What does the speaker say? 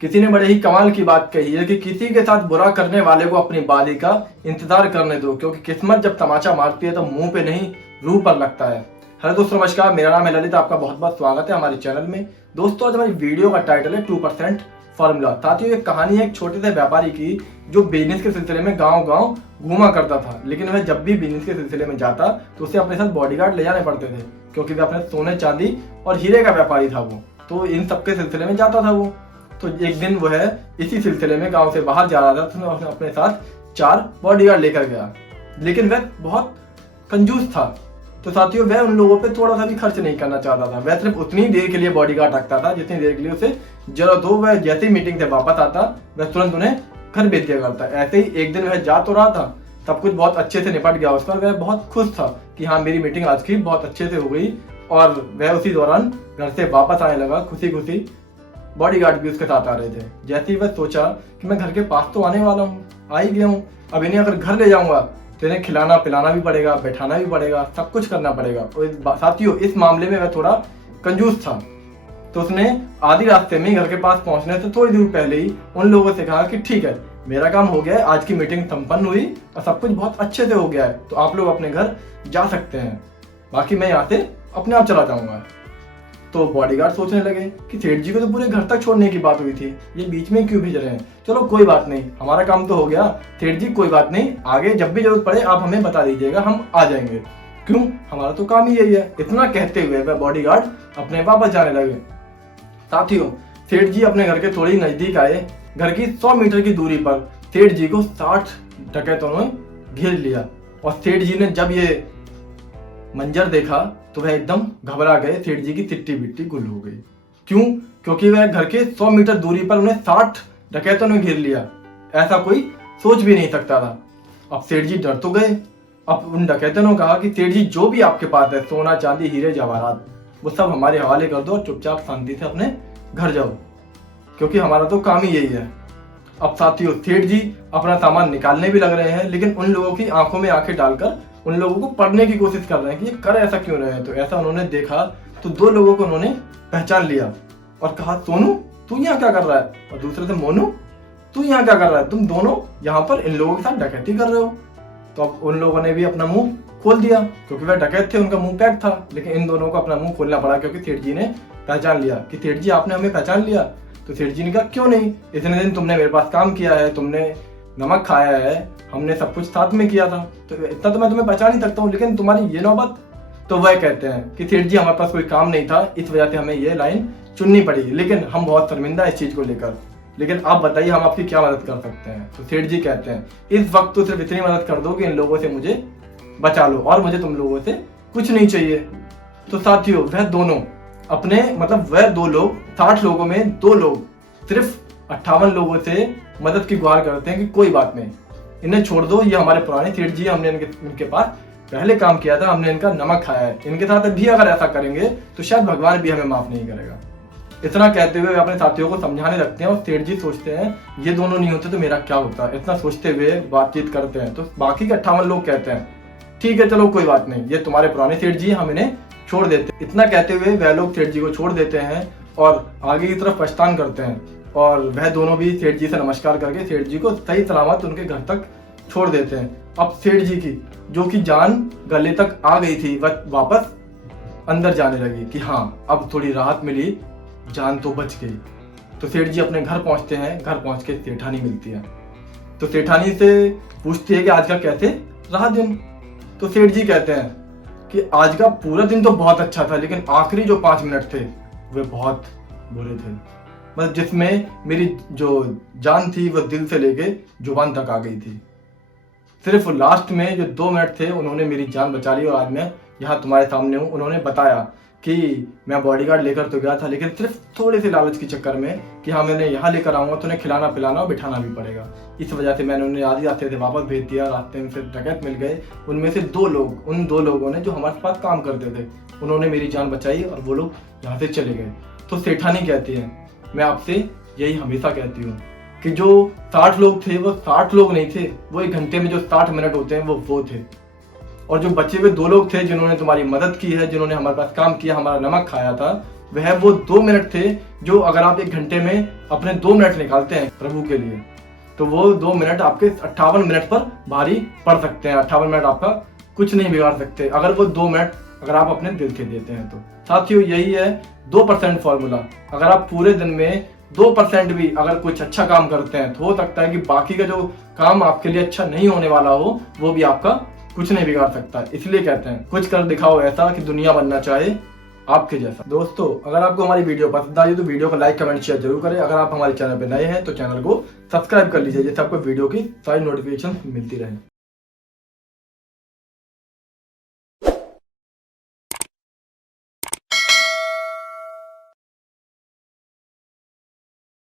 किसी ने बड़े ही कमाल की बात कही है कि किसी के साथ बुरा करने वाले को अपनी बारी का इंतजार करने दो, क्योंकि किस्मत जब तमाचा मारती है तो मुंह पे नहीं रूह पर लगता है। हेलो दोस्तों, नमस्कार। मेरा नाम है ललित। आपका बहुत बहुत स्वागत है हमारे चैनल में। दोस्तों, आज हमारी वीडियो का टाइटल है 2% फार्मूला। साथियों, एक कहानी है एक छोटे से व्यापारी की जो बिजनेस के सिलसिले में गाँव गाँव घूमा करता था, लेकिन वह जब भी बिजनेस के सिलसिले में जाता तो उसे अपने साथ बॉडीगार्ड ले जाने पड़ते थे, क्योंकि वह अपने सोने चांदी और हीरे का व्यापारी था। वो तो इन सबके सिलसिले में जाता था। वो तो एक दिन वह इसी सिलसिले में गांव से बाहर जा रहा था, तो उसने अपने साथ 4 बॉडीगार्ड लेकर गया, लेकिन वह बहुत कंजूस था। तो साथियों, वह उन लोगों पे थोड़ा सा भी खर्च नहीं करना चाहता था। वह सिर्फ उतनी देर के लिए बॉडीगार्ड रखता था जितनी देर के लिए उसे जरूरत हो। वह जैसे ही मीटिंग से वापस आता, वह तुरंत उन्हें घर भेज दिया करता। ऐसे ही एक दिन वह जा तो रहा था, सब कुछ बहुत अच्छे से निपट गया उसका। वह बहुत खुश था कि हाँ, मेरी मीटिंग आज की बहुत अच्छे से हो गई, और वह उसी दौरान घर से वापस आने लगा खुशी खुशी। बॉडीगार्ड भी उसके साथ आ रहे थे। जैसे ही वह सोचा कि मैं घर के पास तो आने वाला हूँ, आ ही गया हूँ, अब इन्हें अगर घर ले जाऊंगा तो इन्हें खिलाना पिलाना भी पड़ेगा, बैठाना भी पड़ेगा, सब कुछ करना पड़ेगा। और साथियों, इस मामले में वह थोड़ा कंजूस था। तो उसने आधी रास्ते में घर के पास पहुंचने से थोड़ी दूर पहले ही उन लोगों से कहा कि ठीक है, मेरा काम हो गया है, आज की मीटिंग संपन्न हुई और सब कुछ बहुत अच्छे से हो गया है, तो आप लोग अपने घर जा सकते हैं, बाकी मैं यहाँ से अपने आप चला जाऊंगा। तो बॉडीगार्ड सोचने लगे कि सेठ जी को तो पूरे घर तक छोड़ने की बात हुई थी, ये बीच में क्यों भेज रहे हैं। चलो कोई बात नहीं, हमारा काम तो हो गया। सेठ जी कोई बात नहीं, आगे जब भी जरूरत पड़े आप हमें बता दीजिएगा, हम आ जाएंगे। क्यों, हमारा तो काम ही यही है। इतना कहते हुए वह बॉडीगार्ड अपने वापस जाने लगे। साथियों, सेठ जी अपने घर के थोड़ी नजदीक आए। घर की 100 मीटर की दूरी पर सेठ जी को 60 डकैतों ने घेर लिया, और सेठ जी ने जब ये मंजर देखा तो वह एकदम घबरा गए। सेठ जी की सिट्टी बिट्टी गुल हो गई। क्यों? क्योंकि वह घर के 100 मीटर दूरी पर उन्हें 60 डकैतों ने घेर लिया। ऐसा कोई सोच भी नहीं सकता था। अब सेठ जी डर तो गए। अब उन डकैतों ने कहा कि सेठ जी, जो भी आपके पास है, सोना चांदी हीरे जवाहरात, वो सब हमारे हवाले कर दो और चुपचाप शांति से अपने घर जाओ, क्योंकि हमारा तो काम ही यही है। अब साथियों, सेठ जी अपना सामान निकालने भी लग रहे हैं, लेकिन उन लोगों की आंखों में आंखें डालकर उन लोगों को पढ़ने की कोशिश कर रहे हैं कि ये कर ऐसा क्यों रहे हैं। तो ऐसा उन्होंने देखा तो 2 लोगों को उन्होंने पहचान लिया और कहा, सोनू तू यहाँ क्या कर रहा है, और दूसरे से, मोनू तू यहाँ क्या कर रहा है, तुम दोनों यहाँ पर इन लोगों के साथ डकैती कर रहे हो। तो अब उन लोगों ने भी अपना मुंह खोल दिया, क्योंकि वह डकैत थे, उनका मुंह पैक था, लेकिन इन दोनों को अपना मुंह खोलना पड़ा, क्योंकि सेठ जी ने पहचान लिया कि सेठ जी आपने हमें पहचान लिया। तो सेठ जी ने कहा, क्यों नहीं, इतने दिन तुमने मेरे पास काम किया है, तुमने नमक खाया है, हमने सब कुछ साथ में किया था, तो इतना तो मैं तुम्हें पहचान ही सकता हूँ, लेकिन तुम्हारी ये नौबत। तो वह कहते हैं कि सेठ जी, हमारे पास कोई काम नहीं था, इस वजह से हमें ये लाइन चुननी पड़ी, लेकिन हम बहुत शर्मिंदा इस चीज को लेकर, लेकिन आप बताइए हम आपकी क्या मदद कर सकते हैं। तो सेठ जी कहते हैं, इस वक्त तो सिर्फ इतनी मदद कर दो कि इन लोगों से मुझे बचा लो, और मुझे तुम लोगों से कुछ नहीं चाहिए। तो साथियों, वह दोनों अपने वह 2 लोग, 60 लोगों में 2 लोग सिर्फ 58 लोगों से मदद की गुहार करते हैं कि कोई बात नहीं, इन्हें छोड़ दो, ये हमारे पुराने सेठ जी, हमने इनके पास पहले काम किया था, हमने इनका नमक खाया है, इनके साथ भी अगर ऐसा करेंगे तो शायद भगवान भी हमें माफ नहीं करेगा। इतना कहते हुए अपने साथियों को समझाने लगते हैं, और सेठ जी सोचते हैं ये दोनों नहीं होते तो मेरा क्या होता। इतना सोचते हुए बातचीत करते हैं। तो बाकी के 58 लोग कहते हैं, ठीक है, चलो कोई बात नहीं, ये तुम्हारे पुराने सेठ जी, हम इन्हें छोड़ देते हैं। इतना कहते हुए वह लोग सेठ जी को छोड़ देते हैं और आगे की तरफ प्रस्थान करते हैं, और वह दोनों भी सेठ जी से नमस्कार करके सेठ जी को सही सलामत उनके घर तक छोड़ देते हैं। अब सेठ जी की जो कि जान गले तक आ गई थी, वह वापस अंदर जाने लगी कि हाँ, अब थोड़ी राहत मिली, जान तो बच गई। तो सेठ जी अपने घर पहुंचते हैं। घर पहुंच के सेठानी मिलती है, तो सेठानी से पूछती है कि आज का कैसे रहा दिन। तो सेठ जी कहते हैं कि आज का पूरा दिन तो बहुत अच्छा था, लेकिन आखिरी जो 5 मिनट थे वे बहुत बुरे थे, जिसमें मेरी जो जान थी वह दिल से लेके जुबान तक आ गई थी। सिर्फ लास्ट में जो 2 मिनट थे, उन्होंने मेरी जान बचा ली, और आज मैं यहाँ तुम्हारे सामने हूँ। उन्होंने बताया कि मैं बॉडीगार्ड लेकर तो गया था, लेकिन सिर्फ थोड़े से लालच के चक्कर में कि हाँ, मैंने यहाँ लेकर आऊंगा तो उन्हें खिलाना पिलाना और बिठाना भी पड़ेगा, इस वजह से मैंने उन्हें आधी रास्ते से वापस भेज दिया। रास्ते में फिर डकैत मिल गए, उनमें से 2 लोग, उन 2 लोगों ने जो हमारे पास काम करते थे, उन्होंने मेरी जान बचाई और वो लोग यहाँ से चले गए। तो सेठानी कहती है, मैं आपसे यही हमेशा कहती हूँ कि जो 60 लोग थे वो 60 लोग नहीं थे, वो 1 घंटे में जो 60 मिनट होते हैं वो थे, और जो बचे हुए 2 लोग थे जिन्होंने तुम्हारी मदद की है, जिन्होंने हमारे पास काम किया, हमारा नमक खाया था, वह वो 2 मिनट थे जो अगर आप 1 घंटे में अपने 2 मिनट निकालते हैं प्रभु के लिए, तो वो 2 मिनट आपके 58 मिनट पर भारी पड़ सकते हैं। 58 मिनट आपका कुछ नहीं बिगाड़ सकते अगर वो 2 मिनट अगर आप अपने दिल से देते हैं तो। साथियों, यही है 2% फॉर्मूला। अगर आप पूरे दिन में 2% भी अगर कुछ अच्छा काम करते हैं तो हो सकता है कि बाकी का जो काम आपके लिए अच्छा नहीं होने वाला हो वो भी आपका कुछ नहीं बिगाड़ सकता। इसलिए कहते हैं कुछ कर दिखाओ ऐसा कि दुनिया बनना चाहे आपके जैसा। दोस्तों, अगर आपको हमारी वीडियो पसंद आई तो वीडियो को लाइक कमेंट शेयर जरूर करें। अगर आप हमारे चैनल पर नए हैं तो चैनल को सब्सक्राइब कर लीजिए जिससे आपको वीडियो की सारी नोटिफिकेशन मिलती रहे।